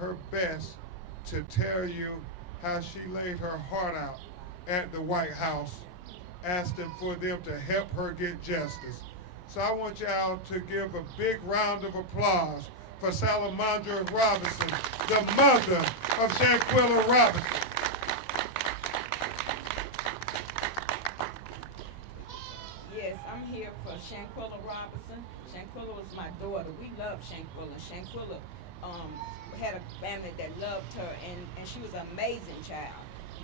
her best to tell you how she laid her heart out at the White House, asking for them to help her get justice. So I want y'all to give a big round of applause for Salamandra Robinson, the mother of Shanquella Robinson. Yes, I'm here for Shanquella Robinson. Shanquella was my daughter. We loved Shanquella. Shanquella had a family that loved her, and she was an amazing child.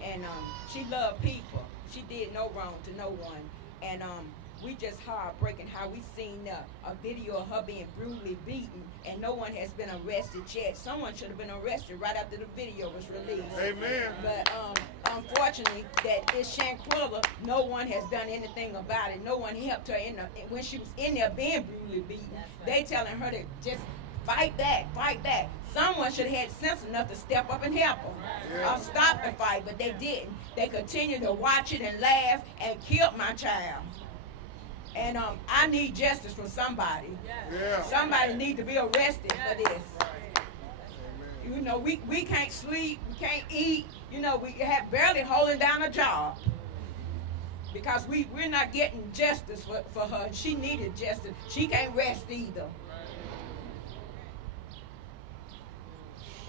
And she loved people. She did no wrong to no one. And we just heartbreaking how we seen a video of her being brutally beaten, and no one has been arrested yet. Someone should have been arrested right after the video was released. Amen. But unfortunately, that is Shanquella. No one has done anything about it. No one helped her when she was in there being brutally beaten. They telling her to just fight back, fight back. Someone should have had sense enough to step up and help her, or stop the fight, but they didn't. They continued to watch it and laugh and killed my child. And I need justice from somebody. Yeah. Somebody need to be arrested for this. You know, we can't sleep, we can't eat. You know, we have barely holding down a job because we're not getting justice for her. She needed justice. She can't rest either.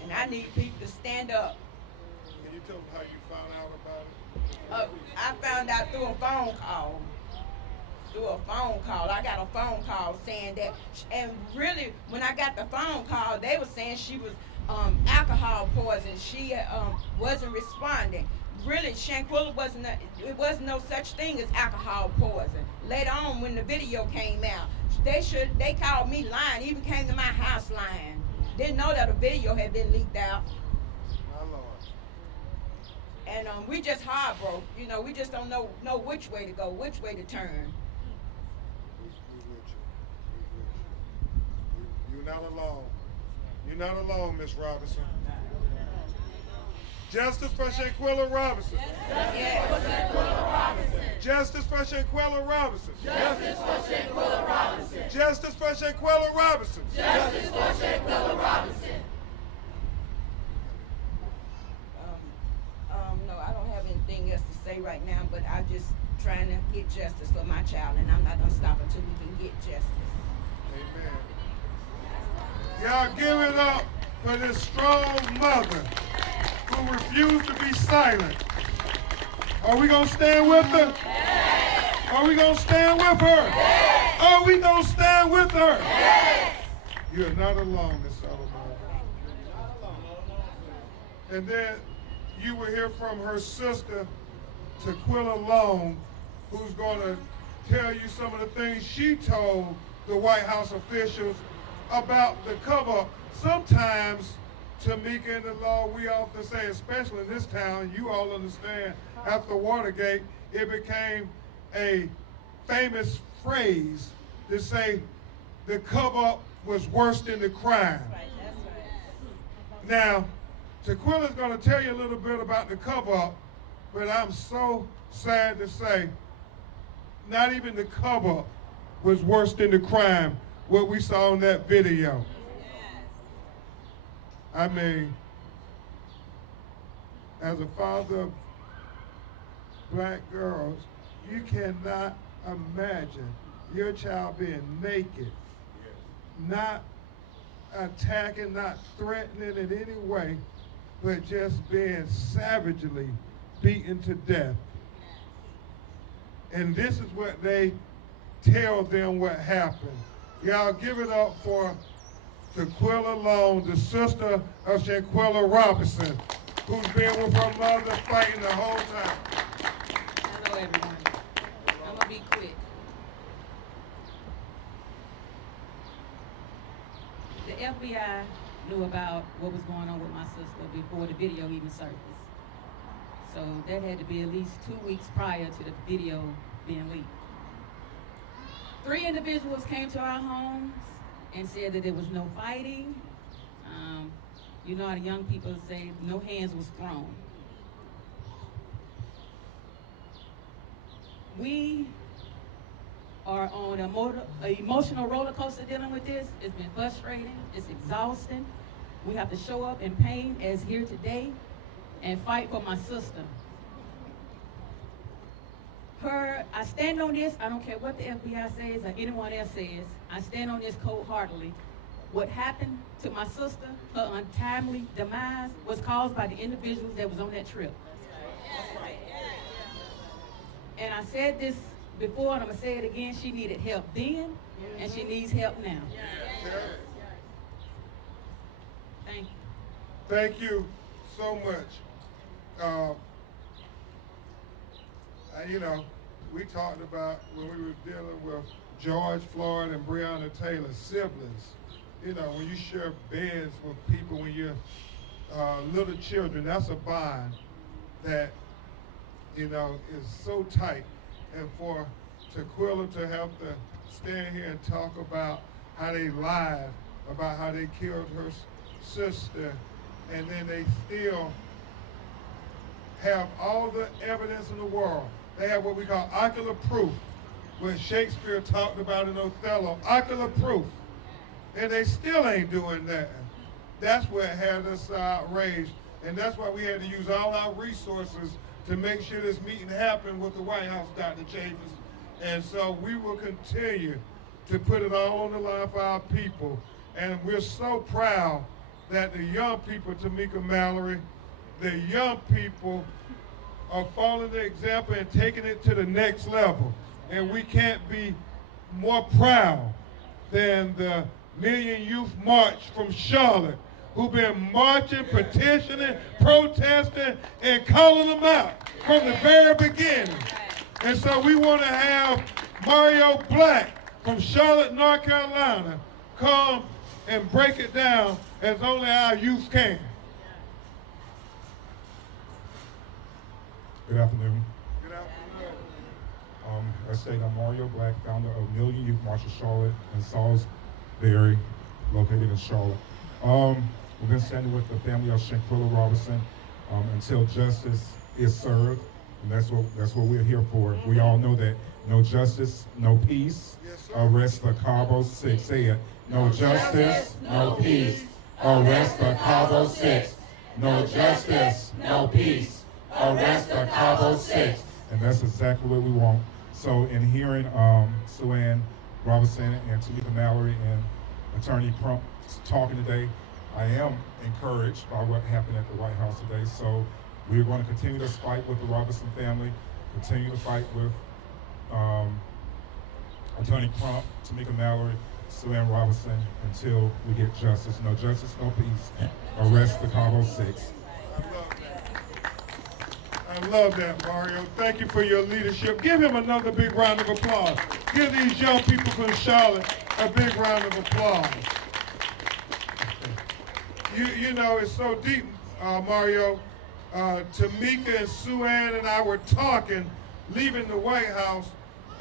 And I need people to stand up. Can you tell them how you found out about it? I found out through a phone call. I got a phone call saying that, and really, when I got the phone call, they were saying she was alcohol poisoned. She wasn't responding. Really, Shanquella it wasn't no such thing as alcohol poison. Later on, when the video came out, they called me lying, even came to my house lying. Didn't know that a video had been leaked out. My Lord. And we just heartbroken. You know, we just don't know which way to go, which way to turn. You're not alone. You're not alone, Miss Robinson. Justice for Shanquella Robinson. Justice for Shanquella Robinson. Justice for Shanquella Robinson. Justice for Shanquella Robinson. Justice for Shanquella Robinson. No, I don't have anything else to say right now, but I'm just trying to get justice for my child, and I'm not going to stop until we can get justice. Amen. Y'all give it up for this strong mother who refused to be silent. Are we going to stand with her? Yes. Are we going to stand with her? Yes. Are we going to stand with her? Yes. You're not alone, Miss Sullivan. And then you will hear from her sister, Taquilla Long, who's going to tell you some of the things she told the White House officials about the cover-up. Sometimes, Tamika and the law, we often say, especially in this town, you all understand, after Watergate, it became a famous phrase to say the cover-up was worse than the crime. Now, Taquilla's going to tell you a little bit about the cover-up, but I'm so sad to say, not even the cover-up was worse than the crime, what we saw in that video. I mean, as a father of black girls, you cannot imagine your child being naked, not attacking, not threatening in any way, but just being savagely beaten to death. And this is what they tell them what happened. Y'all give it up for Taquilla Long, the sister of Shanquella Robinson, who's been with her mother fighting the whole time. Hello, everyone. I'm going to be quick. The FBI knew about what was going on with my sister before the video even surfaced. So that had to be at least 2 weeks prior to the video being leaked. 3 individuals came to our homes and said that there was no fighting. You know how the young people say no hands was thrown. We are on an emotional roller coaster dealing with this. It's been frustrating. It's exhausting. We have to show up in pain as here today and fight for my sister. I stand on this, I don't care what the FBI says or anyone else says, I stand on this cold-heartedly. What happened to my sister, her untimely demise, was caused by the individuals that was on that trip. And I said this before, and I'm gonna say it again, she needed help then, and she needs help now. Thank you. Thank you so much. You know, we talked about when we were dealing with George Floyd and Breonna Taylor, siblings. You know, when you share beds with people when you're little children, that's a bond that, you know, is so tight. And for Shanquella to have to stand here and talk about how they lied, about how they killed her sister, and then they still have all the evidence in the world. They have what we call ocular proof, what Shakespeare talked about in Othello, ocular proof. And they still ain't doing that. That's what had us outraged. And that's why we had to use all our resources to make sure this meeting happened with the White House, Dr. Chambers. And so we will continue to put it all on the line for our people. And we're so proud that the young people, Tamika Mallory, the young people are following the example and taking it to the next level. And we can't be more proud than the Million Youth March from Charlotte, who've been marching, petitioning, protesting, and calling them out from the very beginning. And so we want to have Mario Black from Charlotte, North Carolina, come and break it down as only our youth can. Good afternoon. Good afternoon. As stated, I'm Mario Black, founder of Million Youth March of Charlotte and Salisbury, located in Charlotte. We've been standing with the family of Shanquella Robinson until justice is served, and that's what we're here for. We all know that no justice, no peace. Yes, Arrest the Cabo Six. Say it. No justice, no peace. Arrest the Cabo Six. No justice, no peace. Arrest the Cabo Six. And that's exactly what we want. So in hearing Sue Robinson and Tamika Mallory and Attorney Crump talking today, I am encouraged by what happened at the White House today. So we're going to continue this fight with the Robinson family, continue to fight with Attorney Crump, Tamika Mallory, Sue Robinson until we get justice. No justice, no peace. Arrest the Cabo Six. I love that, Mario. Thank you for your leadership. Give him another big round of applause. Give these young people from Charlotte a big round of applause. You know, it's so deep, Mario. Tamika and Sue Ann and I were talking, leaving the White House,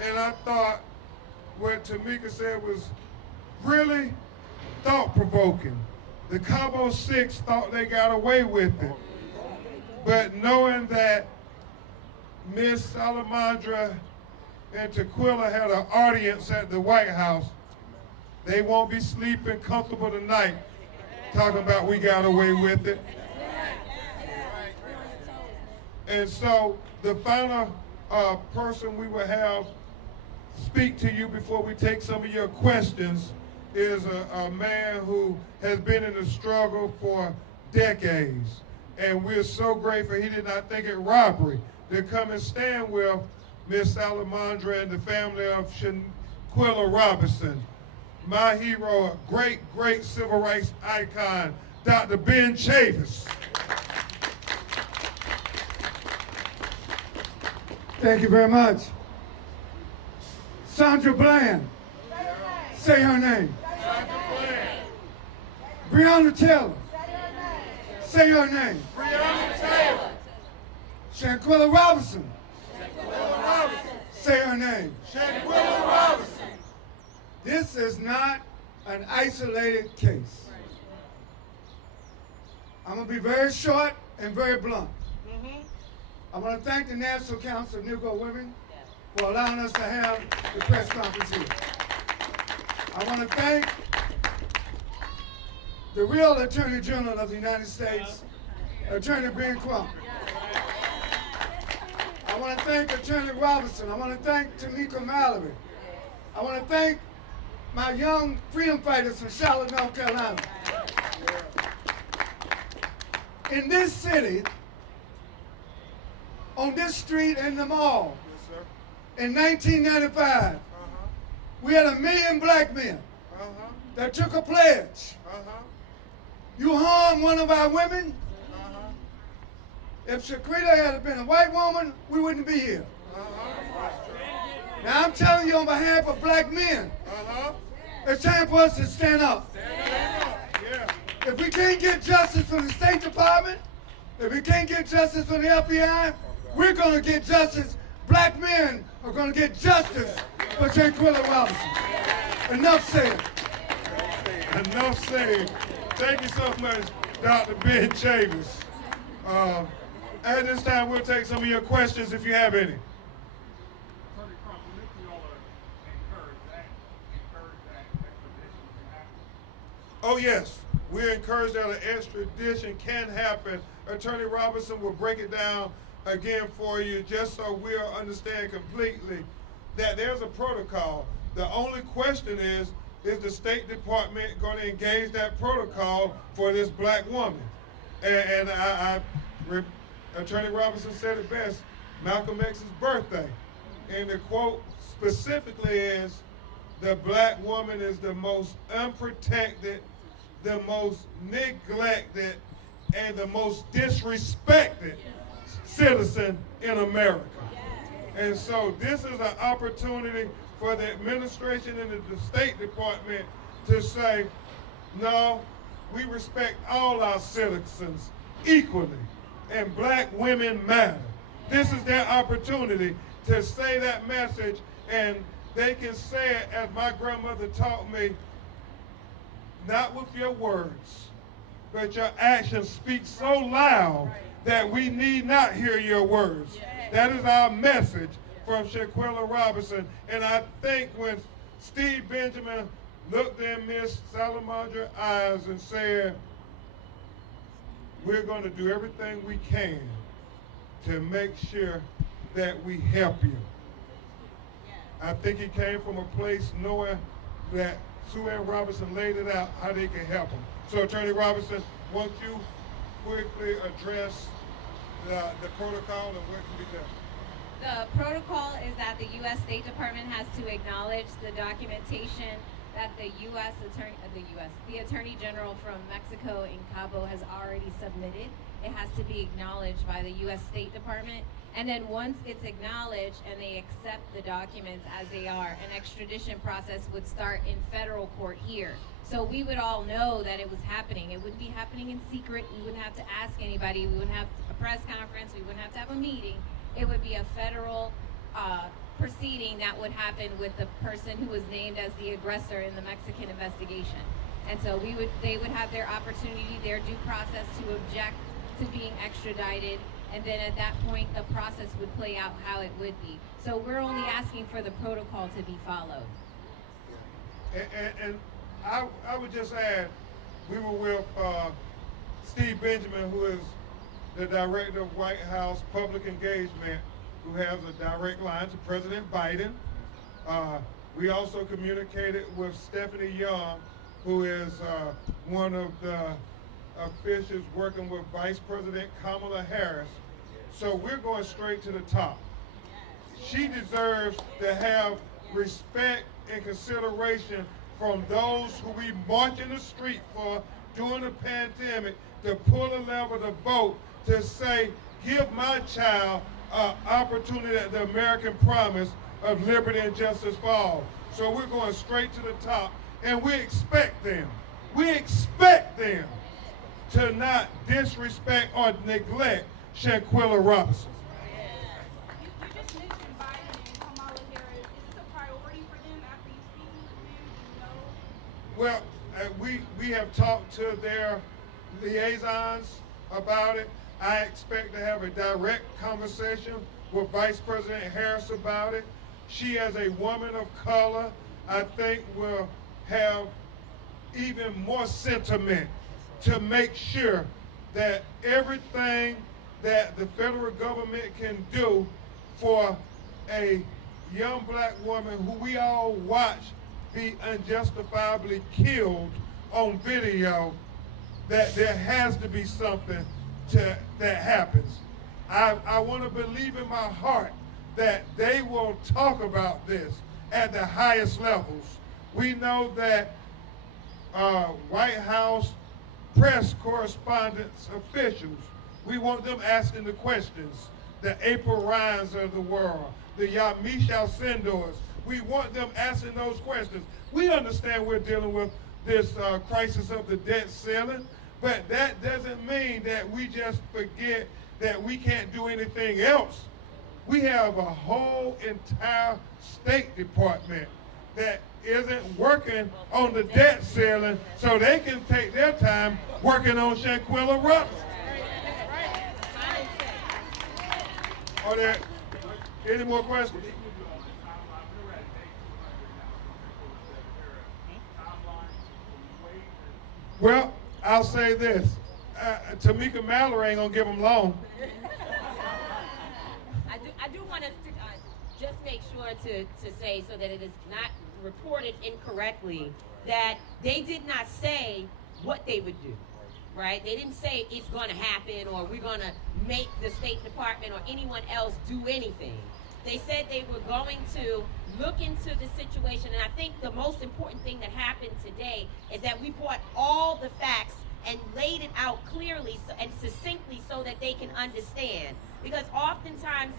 and I thought what Tamika said was really thought-provoking. The Cabo Six thought they got away with it. But knowing that Miss Salamandra and Tequila had an audience at the White House, they won't be sleeping comfortable tonight talking about we got away with it. And so the final person we will have speak to you before we take some of your questions is a man who has been in the struggle for decades. And we're so grateful he did not think it robbery to come and stand with Miss Salamandra and the family of Shanquella Robinson. My hero, a great, great civil rights icon, Dr. Ben Chavis. Thank you very much. Sandra Bland. Say her name. Sandra Bland. Breonna Taylor. Say her name. Breonna Taylor. Shanquella Robinson. Shanquella Robinson. Say her name. Shanquella Robinson. This is not an isolated case. I'm going to be very short and very blunt. I want to thank the National Council of Negro Women for allowing us to have the press conference here. I want to thank the real Attorney General of the United States, Attorney Ben Crump. I want to thank Attorney Robinson. I want to thank Tamika Mallory. I want to thank my young freedom fighters from Charlotte, North Carolina. In this city, on this street in the mall, in 1995, we had 1 million black men that took a pledge. You harm one of our women. If Shanquella had been a white woman, we wouldn't be here. Now I'm telling you on behalf of black men, it's time for us to stand up. If we can't get justice from the State Department, if we can't get justice from the FBI, we're going to get justice. Black men are going to get justice for Shanquella Robinson. Enough said. Enough said. Thank you so much, Dr. Ben Chavis. At this time, we'll take some of your questions if you have any. Oh, yes. We're encouraged that an extradition can happen. Attorney Robinson will break it down again for you just so we'll understand completely that there's a protocol. The only question is the State Department going to engage that protocol for this black woman? And Attorney Robinson said it best, Malcolm X's birthday. And the quote specifically is, the black woman is the most unprotected, the most neglected, and the most disrespected citizen in America. And so this is an opportunity for the administration and the State Department to say, no, we respect all our citizens equally, and black women matter. This is their opportunity to say that message, and they can say it as my grandmother taught me, not with your words, but your actions speak so loud that we need not hear your words. That is our message from Shanquella Robinson. And I think when Steve Benjamin looked in Miss Salamandra's eyes and said, we're going to do everything we can to make sure that we help you. I think he came from a place knowing that Sue Ann Robinson laid it out how they can help him. So Attorney Robinson, won't you quickly address the protocol and what can be done? The protocol is that the U.S. State Department has to acknowledge the documentation that the Attorney General from Mexico in Cabo has already submitted. It has to be acknowledged by the U.S. State Department. And then once it's acknowledged and they accept the documents as they are, an extradition process would start in federal court here. So we would all know that it was happening. It wouldn't be happening in secret. We wouldn't have to ask anybody. We wouldn't have a press conference. We wouldn't have to have a meeting. It would be a federal proceeding that would happen with the person who was named as the aggressor in the Mexican investigation. And so they would have their opportunity, their due process to object to being extradited. And then at that point, the process would play out how it would be. So we're only asking for the protocol to be followed. And I would just add, we were with Steve Benjamin, who is the director of White House Public Engagement, who has a direct line to President Biden. We also communicated with Stephanie Young, who is one of the officials working with Vice President Kamala Harris. So we're going straight to the top. She deserves to have respect and consideration from those who we march in the street for during the pandemic, to pull a lever to vote to say, give my child an opportunity at the American promise of liberty and justice for all. So we're going straight to the top, and we expect them to not disrespect or neglect Shanquella Robinson. You just mentioned Biden and Kamala Harris. Is this a priority for them after you speak with them? Do you know? Well, we have talked to their liaisons about it. I expect to have a direct conversation with Vice President Harris about it. She, as a woman of color, I think will have even more sentiment to make sure that everything that the federal government can do for a young black woman who we all watch be unjustifiably killed on video, that there has to be something that happens. I want to believe in my heart that they will talk about this at the highest levels. We know that White House press correspondence officials, we want them asking the questions. The April Ryans of the world, the Yamiche Alcindors, we want them asking those questions. We understand we're dealing with this crisis of the debt ceiling, but that doesn't mean that we just forget that we can't do anything else. We have a whole entire State Department that isn't working on the debt ceiling so they can take their time working on Shanquella Robinson. Are there any more questions? Well, I'll say this. Tamika Mallory ain't gonna give them long. I do want to just make sure to say, so that it is not reported incorrectly, that they did not say what they would do, right? They didn't say it's going to happen or we're going to make the State Department or anyone else do anything. They said they were going to look into the situation, and I think the most important thing that happened today is that we brought all the facts and laid it out clearly and succinctly so that they can understand. Because oftentimes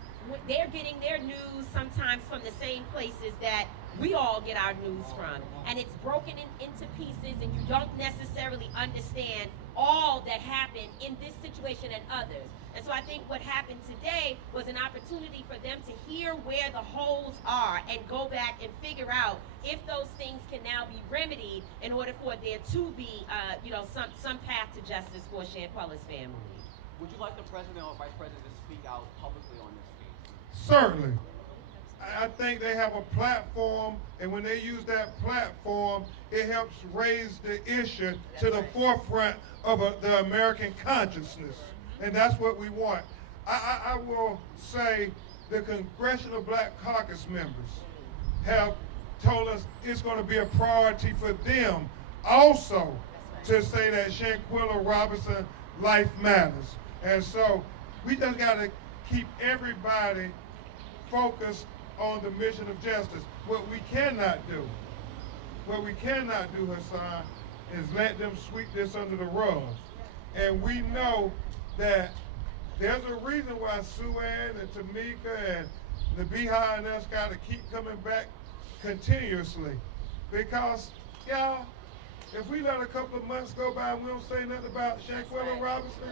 they're getting their news sometimes from the same places that we all get our news from. And it's broken into pieces, and you don't necessarily understand all that happened in this situation and others. And so I think what happened today was an opportunity for them to hear where the holes are and go back and figure out if those things can now be remedied in order for there to be, some path to justice for Shanquella's family. Would you like the president or vice president to speak out publicly on this case? Certainly. I think they have a platform, and when they use that platform, it helps raise the issue to the forefront of the American consciousness. And that's what we want. I will say the Congressional Black Caucus members have told us it's going to be a priority for them also to say that Shanquella Robinson life matters. And so we just got to keep everybody focused on the mission of justice. What we cannot do, Hassan, is let them sweep this under the rug. And we know that there's a reason why Sue-Ann and Tamika and the Beehive and us got to keep coming back continuously. Because, y'all, if we let a couple of months go by and we don't say nothing about Shanquella Robinson,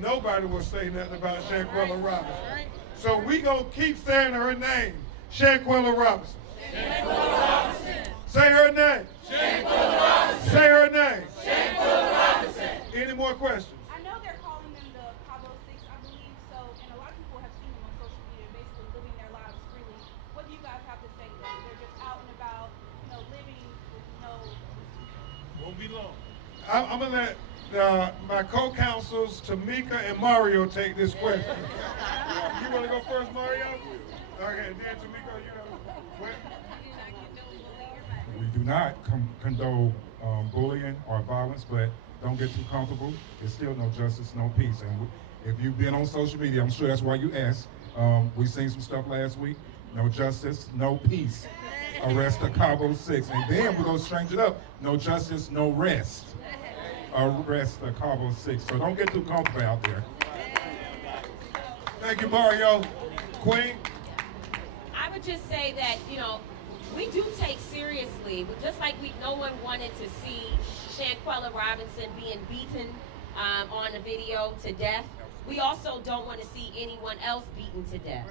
nobody will say nothing about Shanquella Robinson. So we gonna keep saying her name, Shanquella Robinson. Shanquella Robinson. Say her name. Shanquella Robinson. Say her name. Shanquella Robinson. Any more questions? I know they're calling them the Cabo Six, I believe so, and a lot of people have seen them on social media, basically living their lives freely. What do you guys have to say to them? They're just out and about, living with no. Won't be long. I'm gonna let my co-counsels Tamika and Mario take this question. You want to go first, Mario? Okay, then Tamika, you know. We do not condone bullying or violence, but don't get too comfortable. There's still no justice, no peace. And if you've been on social media, I'm sure that's why you asked. We seen some stuff last week. No justice, no peace. Arrest the Cabo Six. And then we're going to change it up. No justice, no rest. Arrest the Cabo Six. So don't get too comfortable out there. Thank you, Mario. Queen? I would just say that, we do take seriously, just like no one wanted to see Shanquella Robinson being beaten on a video to death. We also don't want to see anyone else beaten to death.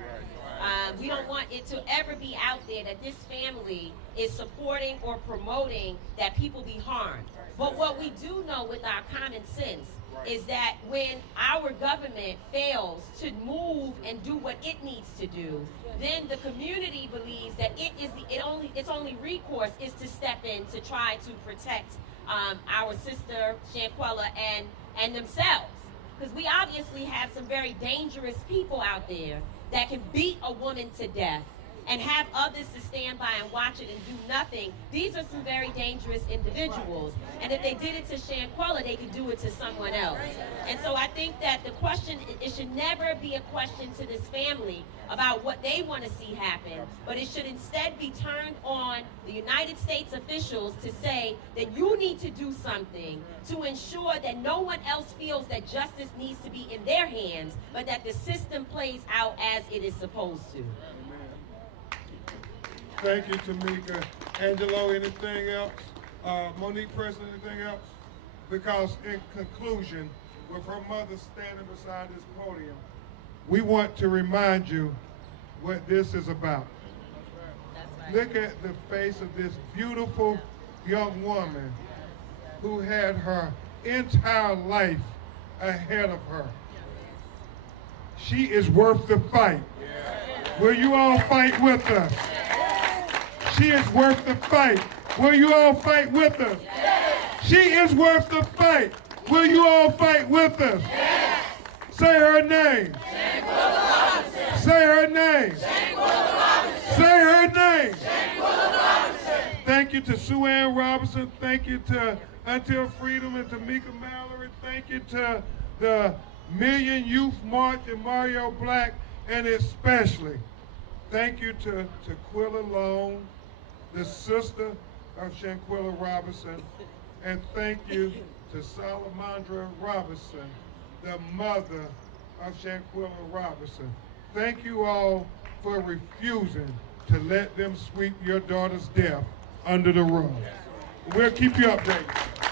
We don't want it to ever be out there that this family is supporting or promoting that people be harmed. But what we do know with our common sense is that when our government fails to move and do what it needs to do, then the community believes that its only recourse is to step in to try to protect our sister Shanquella and themselves. Because we obviously have some very dangerous people out there that can beat a woman to death and have others to stand by and watch it and do nothing. These are some very dangerous individuals. And if they did it to Shanquella, they could do it to someone else. And so I think that the question, it should never be a question to this family about what they want to see happen, but it should instead be turned on the United States officials to say that you need to do something to ensure that no one else feels that justice needs to be in their hands, but that the system plays out as it is supposed to. Thank you, Tamika. Angelo, anything else? Monique, President, anything else? Because in conclusion, with her mother standing beside this podium, we want to remind you what this is about. That's right. Look at the face of this beautiful young woman who had her entire life ahead of her. She is worth the fight. Will you all fight with us? She is worth the fight. Will you all fight with us? She is worth the fight. Will you all fight with us? Say her name. Say her name. Say her name. Thank you to Sue Ann Robinson. Thank you to Until Freedom and Tamika Mallory. Thank you to the Million Youth March and Mario Black. And especially, thank you to Quilla Long, the sister of Shanquella Robinson. And thank you to Salamandra Robinson, the mother of Shanquella Robinson. Thank you all for refusing to let them sweep your daughter's death under the rug. We'll keep you updated.